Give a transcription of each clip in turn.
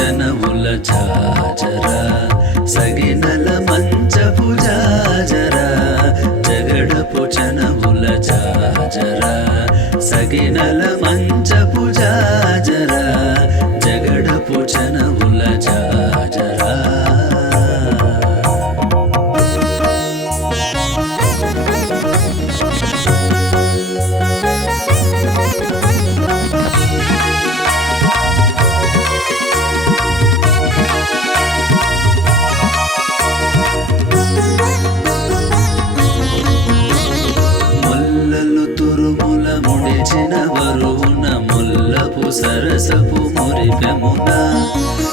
చనవుల జాజరా సగినల మంచపు జాజరా జగడపు చనవుల జాజరా సగినల మంచపు జాజరా జగడపు చనవుల జాజరా ముడిచిన వరువున ముల్లపు సరసపు మురిపెమున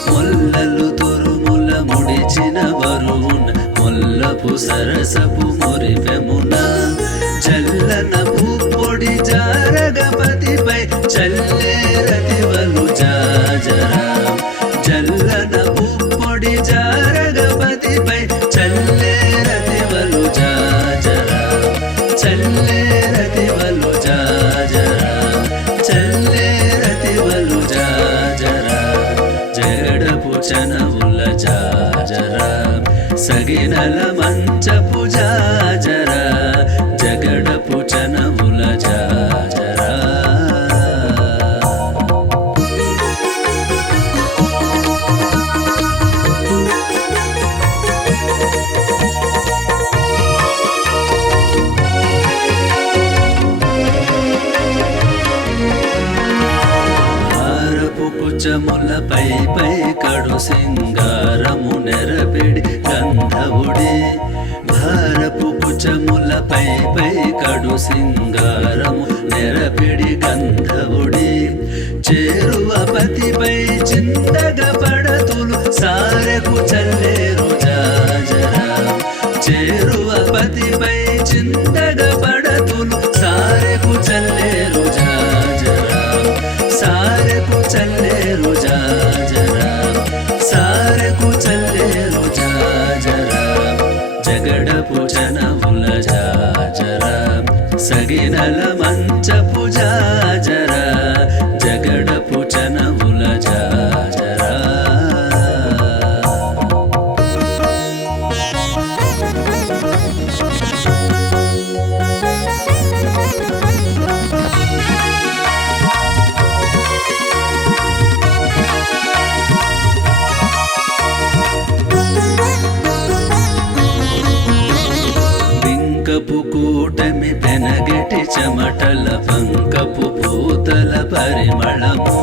ముల్లలు తురుముల ముడిచిన వరువున ముల్లపు సరసపు మురిపెమున చల్లన పూపొడి జారగపతిపై చల్లేరతివలు జాజరా చల్లన పూపొడి జారగపతిపై చల్లేరతివలు జాజరా చల్లేరతివలు చల్లేరతివలు జాజరా జగడపు చనవుల జాజరా సగినల మంచపు జాజరా జగడపు చనవుల జాజరా కుచములపై పై కడు సింగారము నెరపిడి గంధవుడి భారపు కుచములపై పై కడు సింగారము నెరపిడి గంధవుడి చేరువ పతిపై చిందగ పడతులు సారెకు చల్లేరు జాజరా చేరువ పతిపై చిందగ పడతులు సారెకు చల్లేరు జాజరా సారెకు చల్లేరు జాజరా సారెకు చల్లేరు జాజరా జగడపు చనవుల జాజరా సగినల మంచపు జాజరా జగడపు చనవుల జాజరా బింకపు కూటమి పెనగటి చెమటల పంకపు పూతల పరిమళము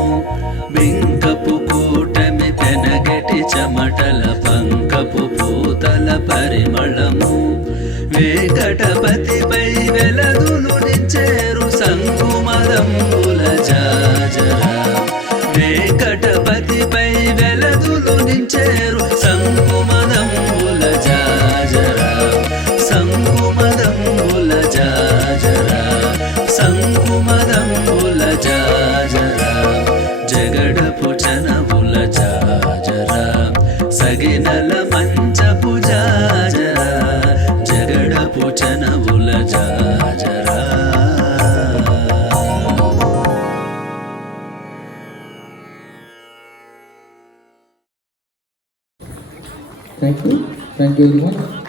బింకపు కూటమి పెనగటి చెమటల పంకపు పూతల పరిమళము వేకటపతిపై వెలదులు నించేరు సంకుమదంబుల జాజరా వేకటపతిపై వెలదులు నించేరు సంకుమదంబుల జాజరా సంకుమదంబుల జాజరా సంకుమదంబుల జాజరా జగడపు చనవుల జాజరా సగినల మంచపు జాజరా జగడపు చనవుల జాజరా Thank you very much.